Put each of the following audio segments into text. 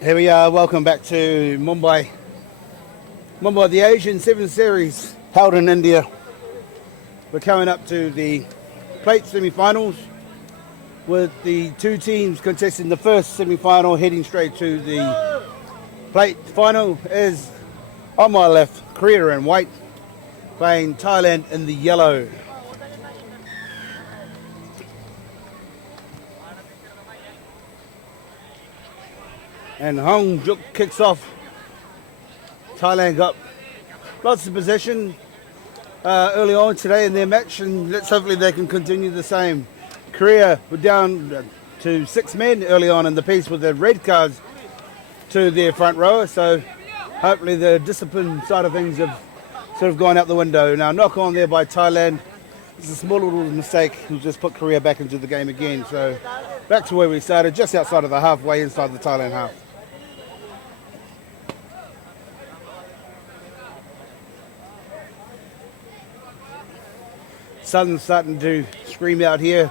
Here we are, welcome back to Mumbai. Mumbai, the Asian 7's series held in India. We're coming up to the plate semi-finals with the two teams contesting the first semi-final, heading straight to the plate final is on my left, Korea in white, playing Thailand in the yellow. And Hong Juk kicks off. Thailand got lots of possession early on today in their match, and hopefully they can continue the same. Korea were down to 6 men early on in the piece with the red cards to their front rower, so hopefully the discipline side of things have sort of gone out the window. Now knock on there by Thailand. It's a small little mistake who just put Korea back into the game again. So back to where we started, just outside of the halfway, inside the Thailand half. Sun's starting to scream out here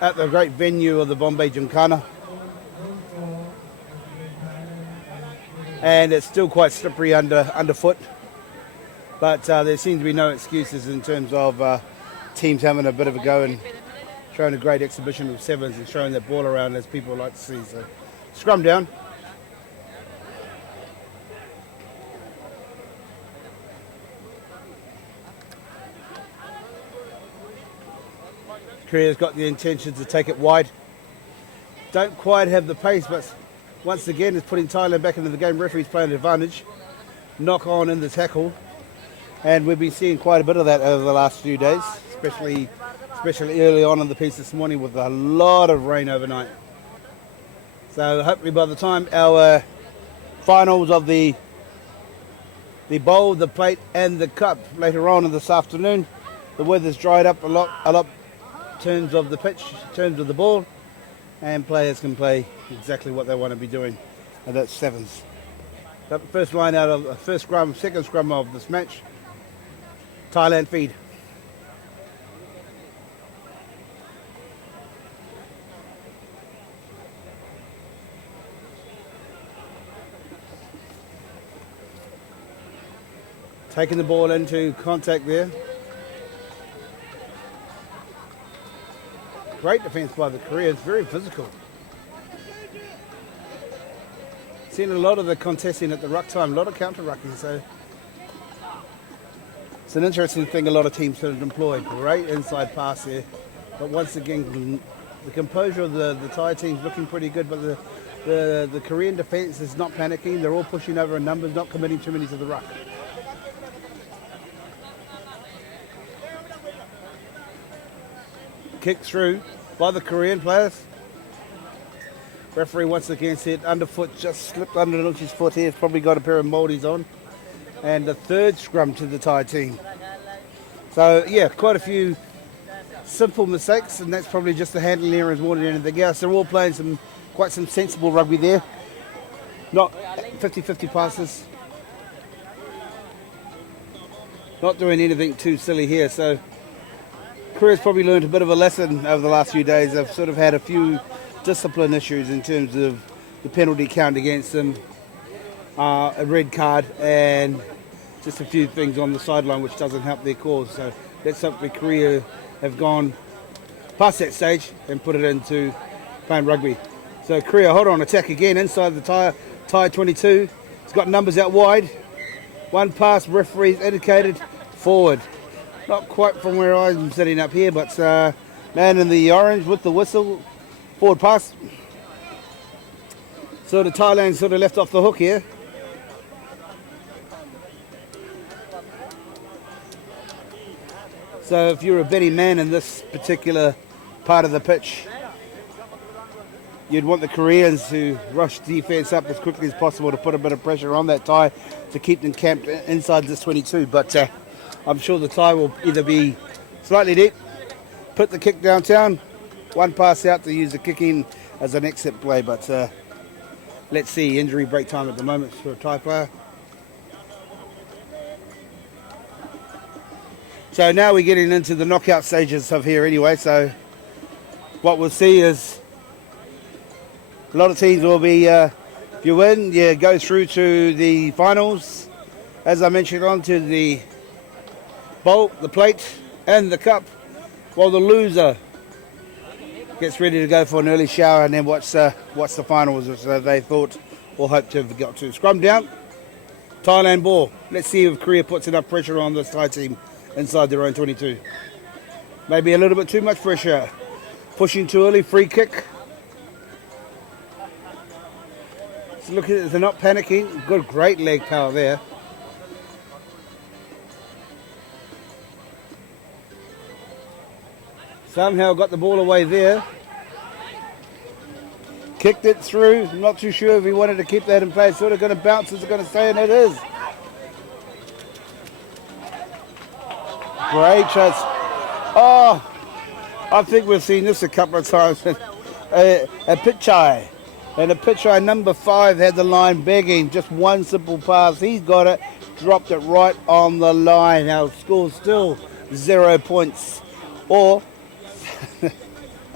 at the great venue of the Bombay Gymkhana. And it's still quite slippery underfoot. But there seems to be no excuses in terms of teams having a bit of a go and showing a great exhibition of 7's and showing that ball around as people like to see. So scrum down. Korea's got the intention to take it wide. Don't quite have the pace, but once again it's putting Thailand back into the game. Referee's playing an advantage. Knock on in the tackle. And we've been seeing quite a bit of that over the last few days, especially early on in the piece this morning with a lot of rain overnight. So hopefully by the time our finals of the bowl, the plate and the cup later on in this afternoon, the weather's dried up a lot in terms of the pitch, in terms of the ball, and players can play exactly what they want to be doing, and that's 7's. The first line out of first scrum, second scrum of this match, Thailand feed. Taking the ball into contact there. Great defence by the Koreans, very physical. Seen a lot of the contesting at the ruck time, a lot of counter-rucking, so it's an interesting thing a lot of teams have employed. Great inside pass there, but once again, the composure of the Thai team's looking pretty good, but the Korean defence is not panicking. They're all pushing over in numbers, not committing too many to the ruck. Kick through by the Korean players. Referee once again said underfoot, just slipped underneath his foot here. He's probably got a pair of moldies on. And the third scrum to the Thai team. So yeah, quite a few simple mistakes, and that's probably just the handling errors more than anything else. They're all playing quite some sensible rugby there. Not 50-50 passes. Not doing anything too silly here. So Korea's probably learned a bit of a lesson over the last few days. They've sort of had a few discipline issues in terms of the penalty count against them, a red card, and just a few things on the sideline which doesn't help their cause. So let's hope that Korea have gone past that stage and put it into playing rugby. So Korea, hold on, attack again inside the Thai 22. It's got numbers out wide. One pass, referee's indicated forward. Not quite from where I'm sitting up here, but man in the orange with the whistle, forward pass. So the Thailand sort of left off the hook here. So if you're a betting man in this particular part of the pitch, you'd want the Koreans to rush defence up as quickly as possible to put a bit of pressure on that Thai to keep them camped inside this 22. But I'm sure the Thai will either be slightly deep, put the kick downtown, one pass out to use the kicking as an exit play. But let's see, injury break time at the moment for a Thai player. So now we're getting into the knockout stages of here anyway. So what we'll see is a lot of teams will be If you win, you go through to the finals. As I mentioned, on to the bowl, the plate, and the cup. While the loser gets ready to go for an early shower and then watch the finals, which they thought or hoped to have got to. Scrum down, Thailand ball. Let's see if Korea puts enough pressure on this Thai team inside their own 22. Maybe a little bit too much pressure. Pushing too early, free kick. So look at it, they're not panicking. Good, great leg power there. Somehow got the ball away there. Kicked it through. Not too sure if he wanted to keep that in place. Sort of going to bounce, is it going to stay? And it is. Great shots. Oh, I think we've seen this a couple of times. A Pichai. And a Pichai number 5 had the line begging. Just one simple pass. He's got it. Dropped it right on the line. Our score still 0 points. Or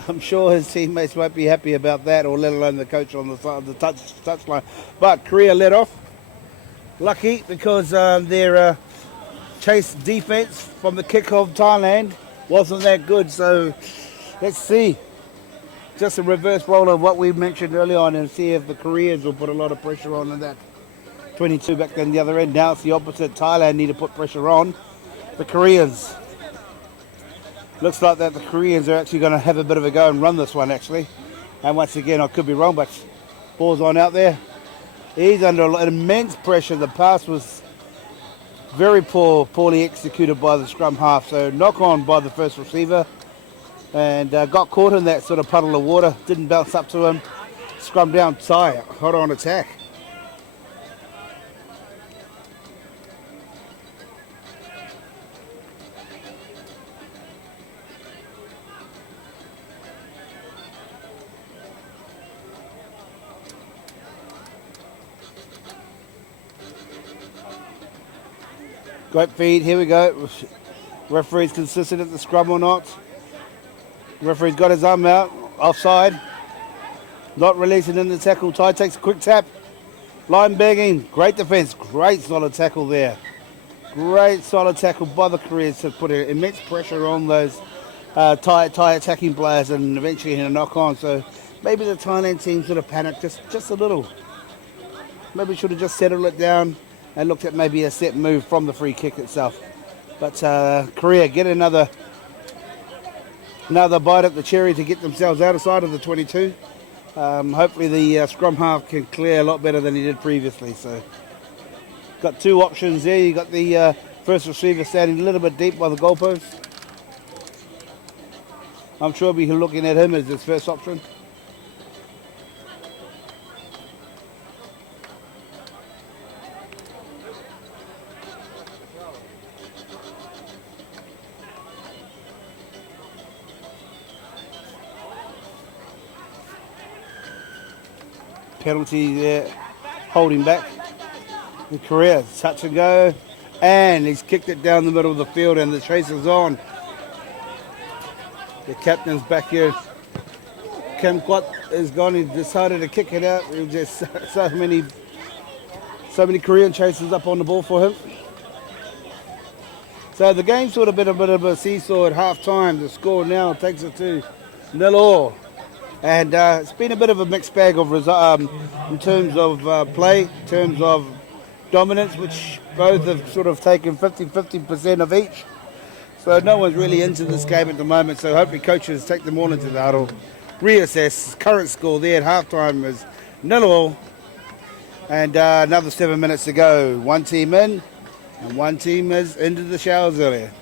I'm sure his teammates won't be happy about that, or let alone the coach on the side of the touch line. But Korea let off. Lucky because their chase defense from the kick of Thailand wasn't that good. So let's see. Just a reverse role of what we mentioned early on, and see if the Koreans will put a lot of pressure on in that 22 back then the other end. Now it's the opposite. Thailand need to put pressure on the Koreans. Looks like that the Koreans are actually going to have a bit of a go and run this one, actually. And once again, I could be wrong, but ball's on out there. He's under immense pressure. The pass was very poorly executed by the scrum half. So knock on by the first receiver. And got caught in that sort of puddle of water. Didn't bounce up to him. Scrum down, Thai, hot on attack. Great feed, here we go. Referee's consistent at the scrum or not. Referee's got his arm out, offside. Not releasing in the tackle. Thai takes a quick tap. Line begging, great defense, great solid tackle there. Great solid tackle by the Koreans to put immense pressure on those Thai attacking players, and eventually in a knock on. So maybe the Thailand team sort of panicked just a little. Maybe should have just settled it down and looked at maybe a set move from the free kick itself. But Korea get another bite at the cherry to get themselves outside of the 22. Hopefully the scrum half can clear a lot better than he did previously. So got two options there. You got the first receiver standing a little bit deep by the goalpost. I'm sure we'll be looking at him as his first option. Penalty there, holding back. The Korea, touch and go, and he's kicked it down the middle of the field, and the chase is on. The captain's back here. Kim Kwat is gone. He decided to kick it out. There was just so many Korean chasers up on the ball for him. So the game's sort of been a bit of a seesaw at half time. The score now takes it to 0-0. And it's been a bit of a mixed bag of in terms of play, in terms of dominance, which both have sort of taken 50% of each. So no one's really into this game at the moment. So hopefully coaches take them all into the huddle, reassess. Current score there at halftime is 0-0. And another 7 minutes to go. One team in, and one team is into the showers earlier.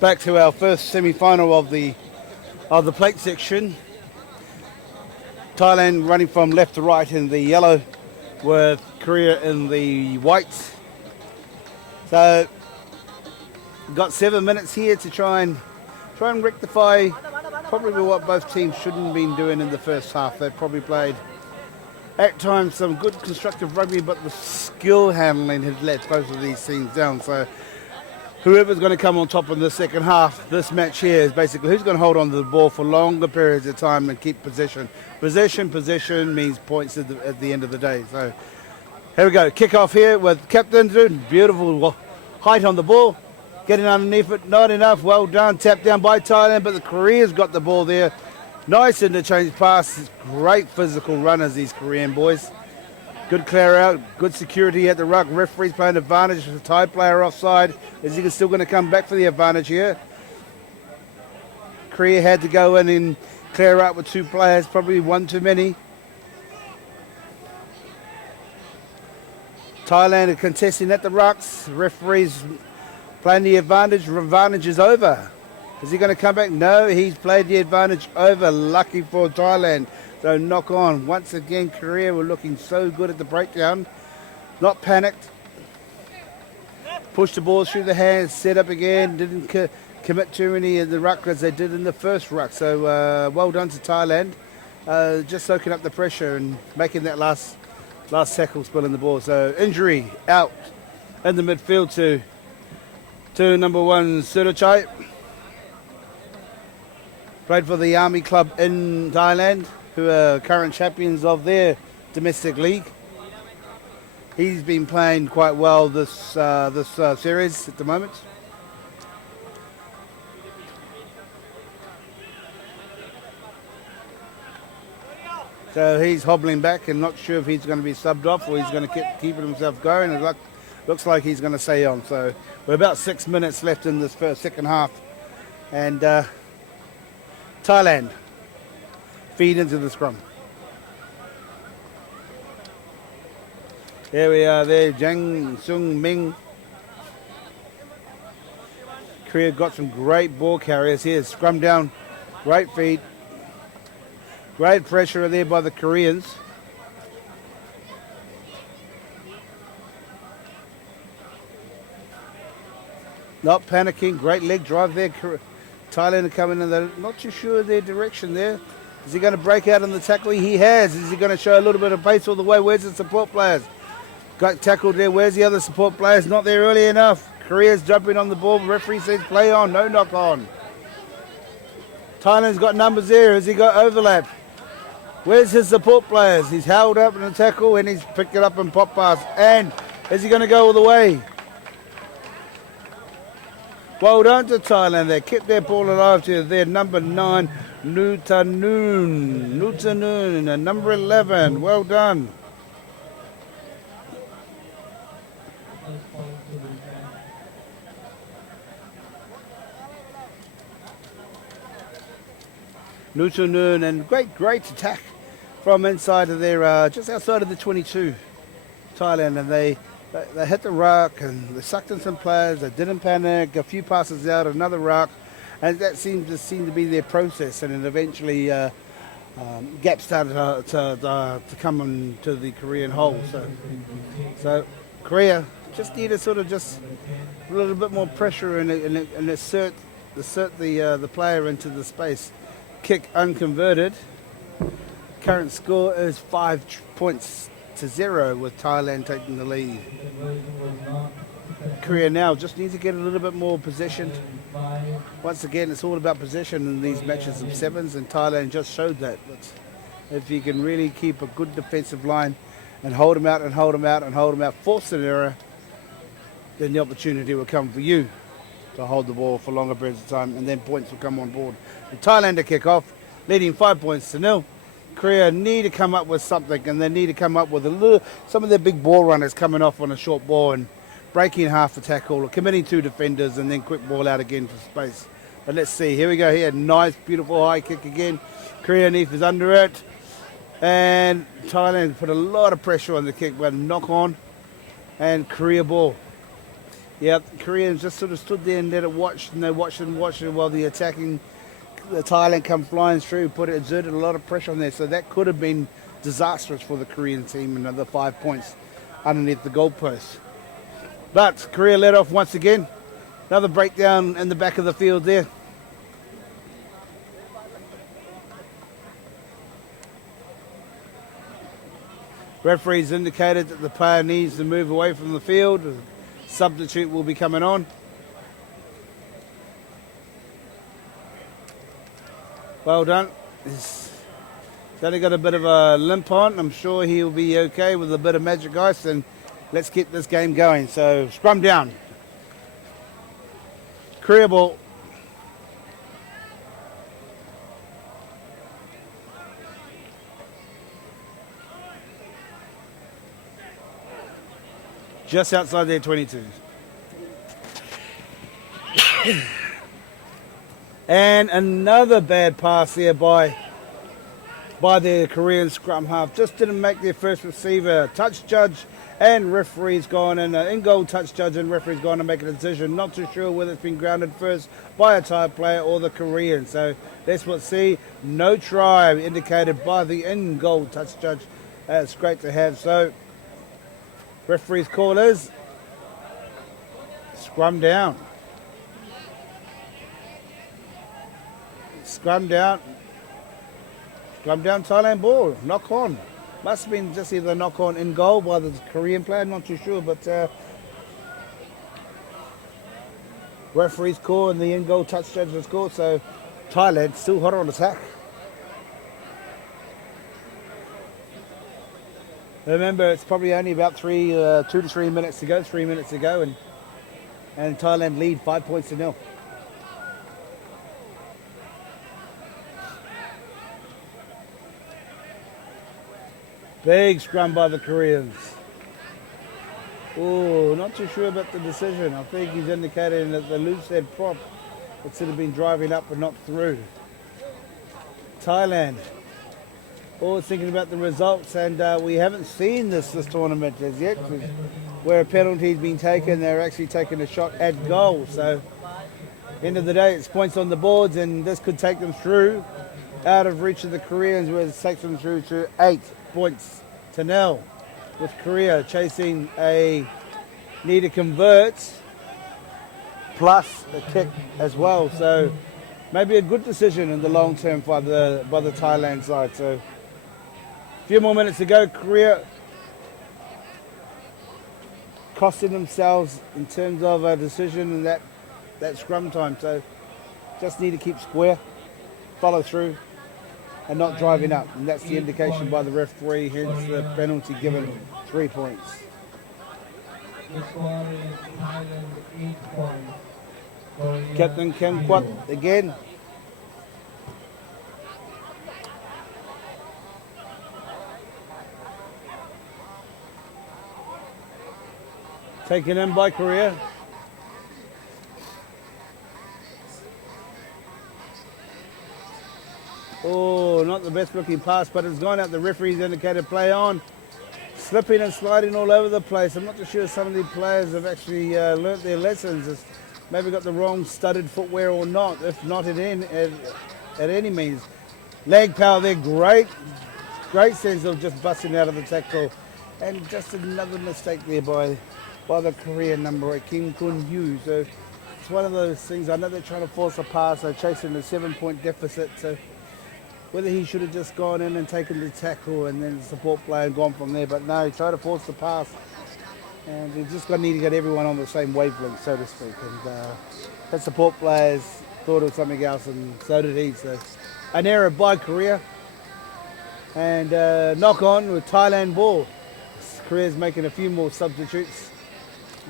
Back to our first semi-final of the plate section. Thailand running from left to right in the yellow, with Korea in the white. So got 7 minutes here to try and rectify probably what both teams shouldn't have been doing in the first half. They probably played at times some good constructive rugby, but the skill handling had let both of these teams down. So whoever's going to come on top in the second half, this match here is basically who's going to hold on to the ball for longer periods of time and keep possession. Possession means points at the end of the day. So here we go. Kick off here with Captain. Beautiful height on the ball. Getting underneath it. Not enough. Well done. Tapped down by Thailand, but the Koreans got the ball there. Nice interchange pass. Great physical runners, these Korean boys. Good clear out, good security at the ruck. Referee's playing advantage for the Thai player offside. Is he still going to come back for the advantage here? Korea had to go in and clear out with 2 players, probably one too many. Thailand are contesting at the rucks. Referee's playing the advantage. Advantage is over. Is he going to come back? No, he's played the advantage over. Lucky for Thailand. So knock on. Once again, Korea were looking so good at the breakdown. Not panicked. Pushed the ball through the hands, set up again. Didn't commit too many in the ruck as they did in the first ruck. So well done to Thailand. Just soaking up the pressure and making that last tackle, spilling the ball. So injury out in the midfield to number 1 Sudochai. Played for the Army club in Thailand, who are current champions of their domestic league. He's been playing quite well this series at the moment. So he's hobbling back and not sure if he's going to be subbed off or he's going to keep himself going. It looks like he's going to stay on. So we're about 6 minutes left in this second half. And Thailand feed into the scrum. Here we are there, Jang Sung Ming. Korea got some great ball carriers here. Scrum down, great feed. Great pressure there by the Koreans. Not panicking, great leg drive there. Thailand are coming in, they're not too sure of their direction there. Is he going to break out on the tackle? He has. Is he going to show a little bit of pace all the way? Where's the support players? Got tackled there. Where's the other support players? Not there early enough. Korea's jumping on the ball. Referee says play on, no knock on. Thailand's got numbers there. Has he got overlap? Where's his support players? He's held up in the tackle and he's picked it up and pop pass. And is he going to go all the way? Well done to Thailand. They kept their ball alive to their number 9, Nutanoon, and number 11. Well done. Nutanoon, and great attack from inside of their, just outside of the 22, Thailand, and they hit the ruck and they sucked in some players. They didn't panic. A few passes out, another ruck, and that seemed to be their process. And then eventually, gaps started to come into the Korean hole. So Korea just needed sort of just a little bit more pressure and assert the player into the space. Kick unconverted. Current score is 5-0 with Thailand taking the lead. Korea now just needs to get a little bit more possession. Once again, it's all about possession in these matches of 7's, and Thailand just showed that. But if you can really keep a good defensive line and hold them out and hold them out and hold them out, force an error, then the opportunity will come for you to hold the ball for longer periods of time, and then points will come on board. The Thailand to kick off, leading 5-0. Korea need to come up with something, and they need to come up with some of their big ball runners coming off on a short ball and breaking half the tackle or committing 2 defenders and then quick ball out again for space. But let's see. Here we go here. Nice, beautiful high kick again. Korea is under it. And Thailand put a lot of pressure on the kick, but knock on. And Korea ball. Yeah, the Koreans just sort of stood there and let it watch, and they watched it while the Thailand come flying through, exerted a lot of pressure on there. So that could have been disastrous for the Korean team, another 5 points underneath the goalpost. But Korea led off once again. Another breakdown in the back of the field there. Referees indicated that the player needs to move away from the field. Substitute will be coming on. Well done. He's only got a bit of a limp on. I'm sure he'll be okay with a bit of magic ice, and let's get this game going. So scrum down. Korea ball. Just outside their 22. And another bad pass there by the Korean scrum half. Just didn't make their first receiver. Touch judge and referee's gone in goal touch judge and referee's gone to make a decision. Not too sure whether it's been grounded first by a Thai player or the Korean. So let's see. No try indicated by the in goal touch judge. That's great to have. So referee's call is scrum down. Scrum down. Scrum down, Thailand ball. Knock on. Must have been just either knock on in goal by the Korean player, not too sure, but referee's call and the in goal touch judge's call. So Thailand still hot on attack. Remember, it's probably only about 2 to 3 minutes to go, 3 minutes to go, and Thailand lead 5 points to 0. Big scrum by the Koreans. Oh, not too sure about the decision. I think he's indicating that the loose head prop would should have been driving up but not through. Thailand. Always thinking about the results, and we haven't seen this tournament as yet. Where a penalty's been taken, they're actually taking a shot at goal. So, end of the day, it's points on the boards, and this could take them through, out of reach of the Koreans, where it takes them through to 8 points to 0. With Korea chasing a need to convert plus a kick as well. So, maybe a good decision in the long term by the Thailand side. So. Few more minutes to go. Korea costing themselves in terms of a decision in that scrum time. So just need to keep square, follow through, and not driving up. And that's the indication by the referee, hence the penalty given 3 points. The score is Thailand 8 points. Captain Kim Kwat again. Taken in by Korea. Oh, not the best looking pass, but it's gone out. The referee's indicated play on. Slipping and sliding all over the place. I'm not too sure some of the players have actually learnt their lessons. It's maybe got the wrong studded footwear or not, if not at any means. Leg power there, great sense of just busting out of the tackle. And just another mistake there by the Korean number 8, Kim Kun-yu. So it's one of those things. I know they're trying to force a pass. They're chasing a 7-point deficit. So whether he should have just gone in and taken the tackle and then the support player and gone from there. But no, he tried to force the pass. And they're just going to need to get everyone on the same wavelength, so to speak. And the support players thought of something else, and so did he. So an error by Korea. And knock on with Thailand ball. Korea's making a few more substitutes.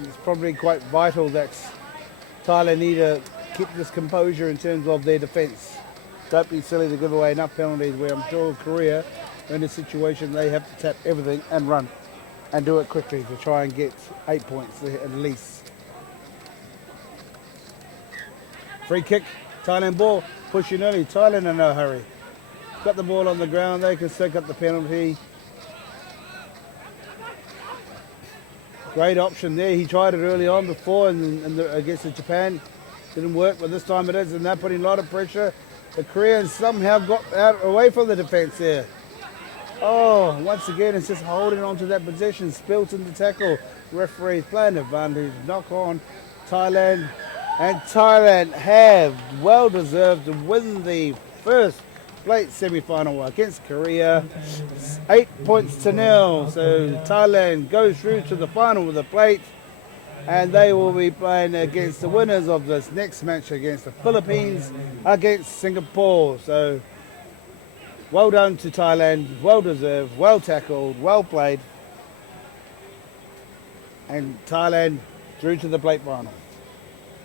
It's probably quite vital that Thailand need to keep this composure in terms of their defence. Don't be silly to give away enough penalties where I'm sure Korea are in a situation they have to tap everything and run and do it quickly to try and get 8 points at least. Free kick, Thailand ball, pushing early. Thailand in no hurry. Got the ball on the ground, they can soak up the penalty. Great option there. He tried it early on before against the Japan. Didn't work, but this time it is, and they're putting a lot of pressure. The Koreans somehow got out away from the defence there. Oh, once again, it's just holding on to that position. Spilt in the tackle. Referees playing advantage. Knock on Thailand. And Thailand have well deserved to win the first plate semi-final against Korea. 8 points to 0. So Thailand goes through to the final with the plate. And they will be playing against the winners of this next match against the Philippines, against Singapore. So well done to Thailand, well deserved, well tackled, well played. And Thailand through to the plate final.